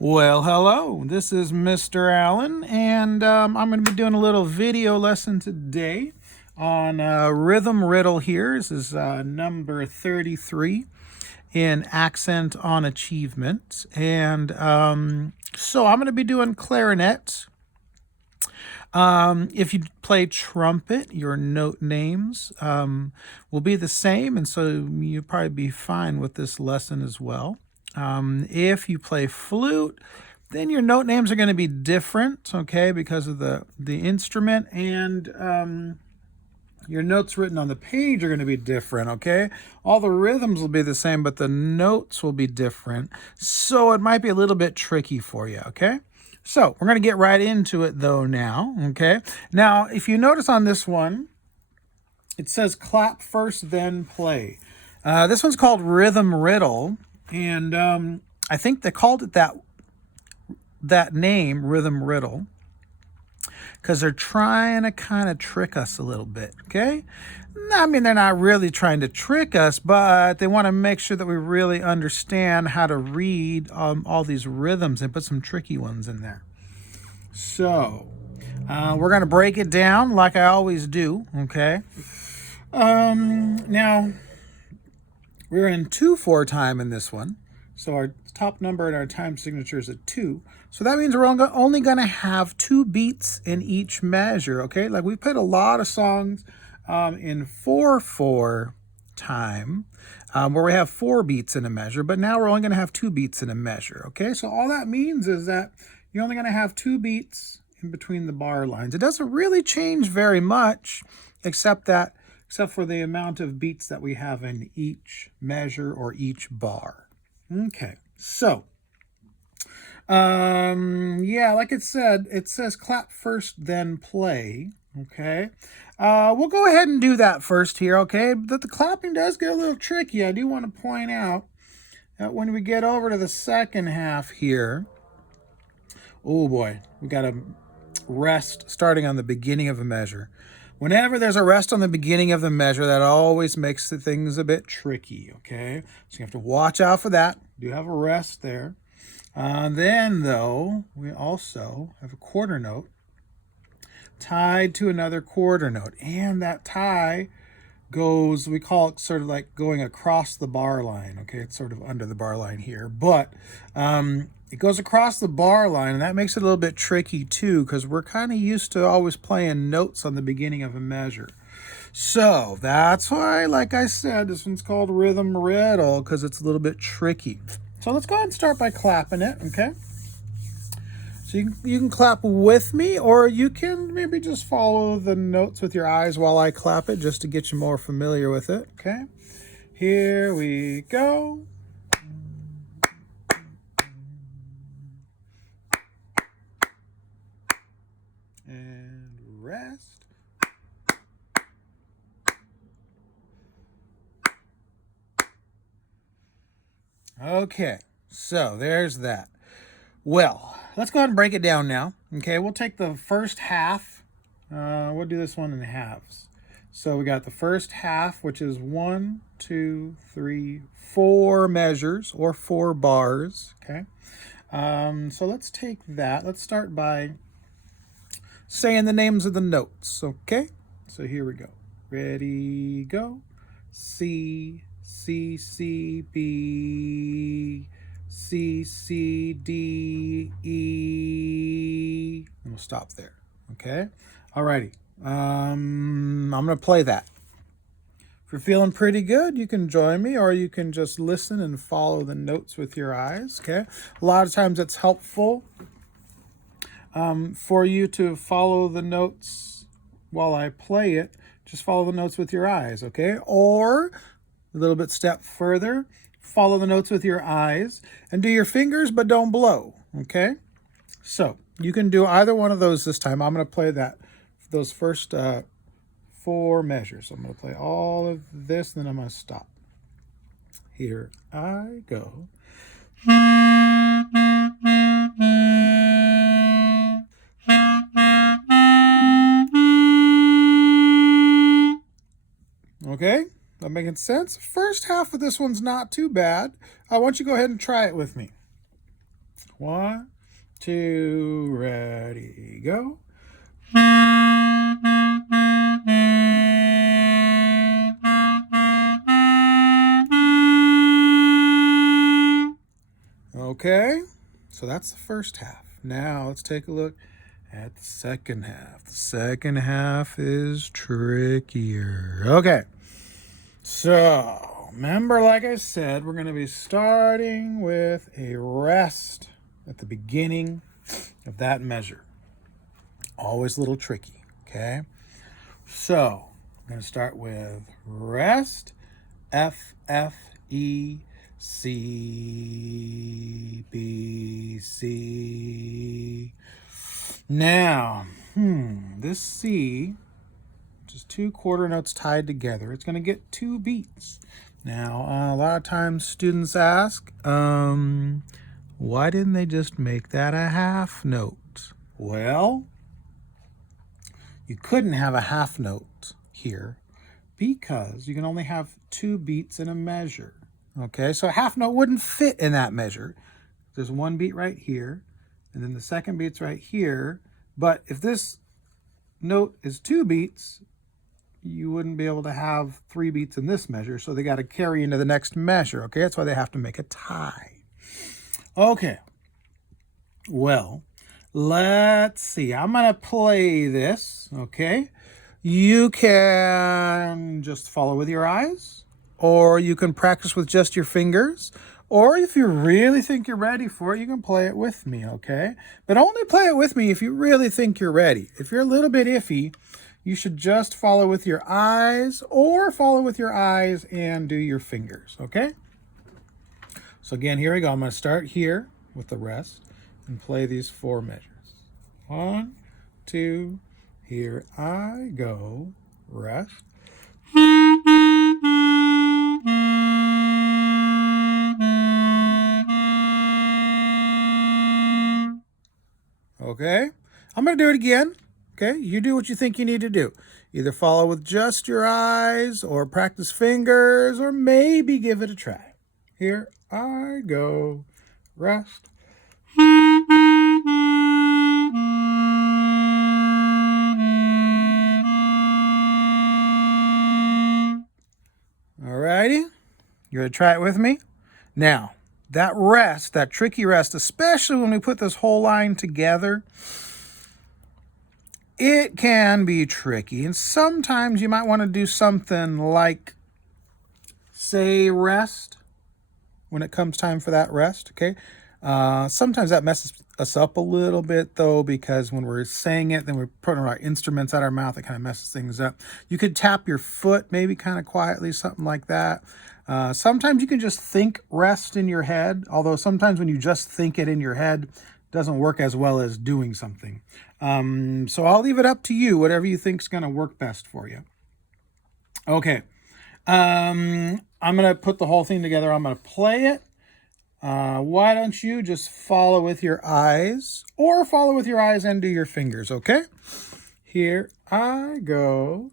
Well, hello, this is Mr. Allen, and I'm going to be doing a little video lesson today on Rhythm Riddle here. This is number 33 in Accent on Achievement. And so I'm going to be doing clarinet. If you play trumpet, your note names will be the same, and so you'll probably be fine with this lesson as well. If you play flute, then your note names are going to be different, okay, because of the instrument, and your notes written on the page are going to be different, okay? All the rhythms will be the same, but the notes will be different, so it might be a little bit tricky for you, okay? So we're going to get right into it, though, now, okay? Now, if you notice on this one, it says clap first, then play. This one's called Rhythm Riddle, and I think they called it that name, Rhythm Riddle, because they're trying to kind of trick us a little bit, okay? I mean, they're not really trying to trick us, but they want to make sure that we really understand how to read all these rhythms and put some tricky ones in there. So, we're going to break it down like I always do, okay? Now, we're in 2/4 time in this one. So our top number in our time signature is a 2. So that means we're only going to have 2 beats in each measure, okay? Like we played a lot of songs in 4/4 time where we have 4 beats in a measure, but now we're only going to have 2 beats in a measure, okay? So all that means is that you're only going to have 2 beats in between the bar lines. It doesn't really change very much except for the amount of beats that we have in each measure or each bar. Okay, so, yeah, like it says clap first, then play, okay? We'll go ahead and do that first here, okay? But the clapping does get a little tricky. I do want to point out that when we get over to the second half here, oh boy, we got to rest starting on the beginning of a measure. Whenever there's a rest on the beginning of the measure, that always makes the things a bit tricky, okay? So you have to watch out for that. You have a rest there. Then, though, we also have a quarter note tied to another quarter note. And that tie goes, we call it sort of like going across the bar line, okay? It's sort of under the bar line here. But it goes across the bar line, and that makes it a little bit tricky too, because we're kind of used to always playing notes on the beginning of a measure. So that's why, like I said, this one's called Rhythm Riddle, because it's a little bit tricky. So let's go ahead and start by clapping it, okay? So you can clap with me, or you can maybe just follow the notes with your eyes while I clap it, just to get you more familiar with it, okay? Here we go. And rest. Okay, so there's that. Well, let's go ahead and break it down now. Okay, we'll take the first half. We'll do this one in halves. So we got the first half, which is 1, 2, 3, 4 measures or 4 bars. Okay, so let's take that. Let's start by saying the names of the notes, okay? So here we go. Ready, go. C, C, C, B, C, C, D, E. And we'll stop there, okay? Alrighty. I'm going to play that. If you're feeling pretty good, you can join me, or you can just listen and follow the notes with your eyes, okay? A lot of times it's helpful for you to follow the notes while I play it. Just follow the notes with your eyes, okay? Or a little bit step further, follow the notes with your eyes and do your fingers, but don't blow, okay? So you can do either one of those this time. I'm going to play those first 4 measures. So I'm going to play all of this, and then I'm going to stop. Here I go. Okay, that making sense? First half of this one's not too bad. I want you to go ahead and try it with me. 1, 2, ready, go. Okay, so that's the first half. Now let's take a look at the second half. The second half is trickier. Okay, so remember, like I said, we're going to be starting with a rest at the beginning of that measure. Always a little tricky, okay? So I'm going to start with rest, F, F, E, C, B, C. Now, this C, which is 2 quarter notes tied together, it's going to get 2 beats. Now, a lot of times students ask, why didn't they just make that a half note? Well, you couldn't have a half note here because you can only have 2 beats in a measure. Okay, so a half note wouldn't fit in that measure. There's 1 beat right here, and then the second beat's right here. But if this note is 2 beats, you wouldn't be able to have 3 beats in this measure, so they got to carry into the next measure. Okay, that's why they have to make a tie. Okay, well, let's see. I'm going to play this, okay? You can just follow with your eyes, or you can practice with just your fingers, or if you really think you're ready for it, you can play it with me, okay? But only play it with me if you really think you're ready. If you're a little bit iffy, you should just follow with your eyes, or follow with your eyes and do your fingers, okay? So again, here we go. I'm going to start here with the rest and play these 4 measures. 1, 2, here I go, rest. Okay, I'm going to do it again. Okay, you do what you think you need to do. Either follow with just your eyes, or practice fingers, or maybe give it a try. Here I go, rest. Alrighty, you ready to try it with me? Now, that rest, that tricky rest, especially when we put this whole line together, it can be tricky. And sometimes you might want to do something like say rest when it comes time for that rest, okay? Sometimes that messes us up a little bit, though, because when we're saying it, then we're putting our instruments at our mouth. It kind of messes things up. You could tap your foot maybe kind of quietly, something like that. Sometimes you can just think rest in your head, although sometimes when you just think it in your head, it doesn't work as well as doing something. So I'll leave it up to you, whatever you think is going to work best for you. Okay. I'm going to put the whole thing together. I'm going to play it. Why don't you just follow with your eyes, or follow with your eyes and do your fingers, okay? Here I go.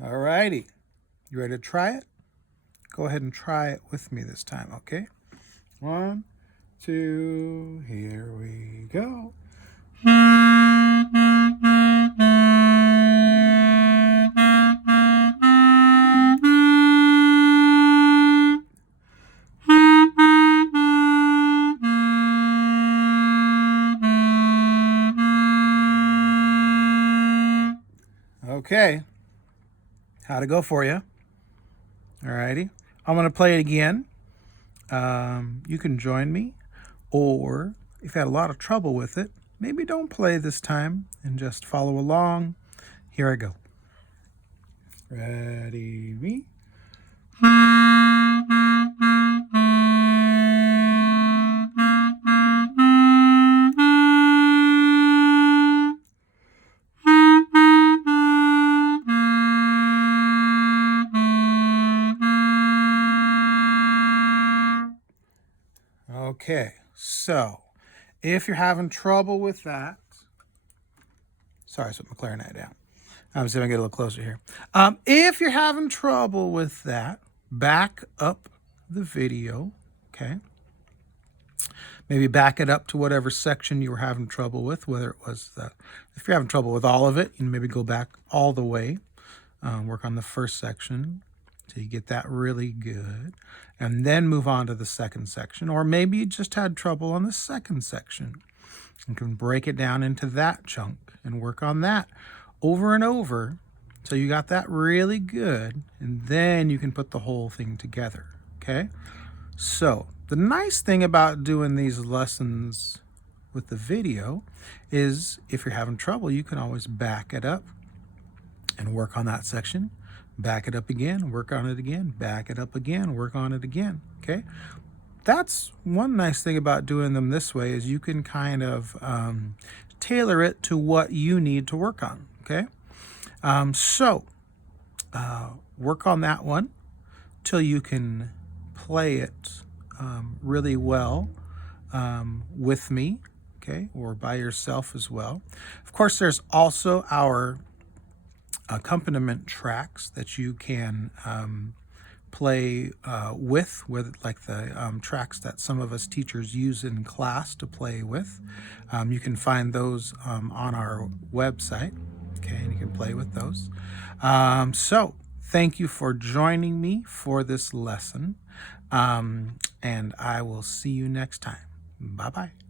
Alrighty, you ready to try it? Go ahead and try it with me this time, okay? 1, 2, here we go. Okay, how'd it go for you? Alrighty, I'm going to play it again. You can join me, or if you had a lot of trouble with it, maybe don't play this time and just follow along. Here I go. Ready, me. Okay, so if you're having trouble with that, sorry, I put my clarinet down. I'm just going to get a little closer here. If you're having trouble with that, back up the video, okay? Maybe back it up to whatever section you were having trouble with, whether it was if you're having trouble with all of it, you maybe go back all the way, work on the first section till you get that really good, and then move on to the second section. Or maybe you just had trouble on the second section. You can break it down into that chunk and work on that over and over so you got that really good, and then you can put the whole thing together, okay? So the nice thing about doing these lessons with the video is if you're having trouble, you can always back it up and work on that section, back it up again, work on it again, back it up again, work on it again, okay? That's one nice thing about doing them this way is you can kind of tailor it to what you need to work on, okay? Work on that one till you can play it really well with me, okay, or by yourself as well. Of course, there's also our accompaniment tracks that you can play with like the tracks that some of us teachers use in class to play with. You can find those on our website, okay, and you can play with those. So thank you for joining me for this lesson, and I will see you next time. Bye-bye.